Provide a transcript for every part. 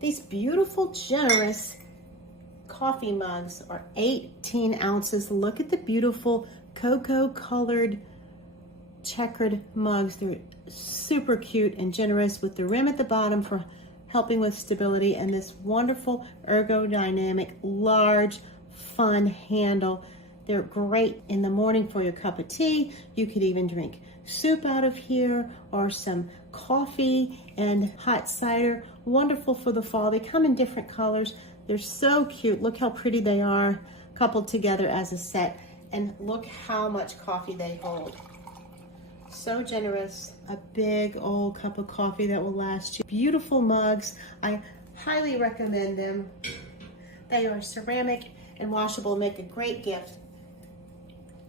These beautiful, generous coffee mugs are 18 ounces. Look at the beautiful cocoa colored checkered mugs. They're super cute and generous with the rim at the bottom for helping with stability, and this wonderful ergodynamic, large, fun handle. They're great in the morning for your cup of tea. You could even drink soup out of here or some coffee and hot cider. Wonderful for the fall. They come in different colors. They're so cute. Look how pretty they are coupled together as a set. And look how much coffee they hold. So generous. A big old cup of coffee that will last you. Beautiful mugs. I highly recommend them. They are ceramic and washable, make a great gift.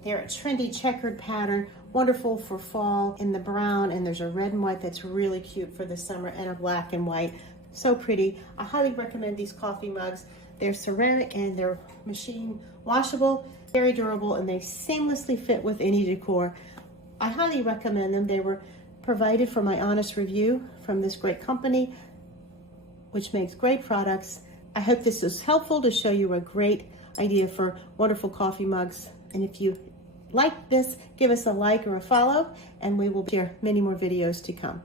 They're a trendy checkered pattern, wonderful for fall in the brown, and there's a red and white that's really cute for the summer, and a black and white. So pretty. I highly recommend these coffee mugs. They're ceramic and they're machine washable, very durable, and they seamlessly fit with any decor. I highly recommend them. They were provided for my honest review from this great company, which makes great products. I hope this is helpful to show you a great idea for wonderful coffee mugs. And if you like this, give us a like or a follow, and we will share many more videos to come.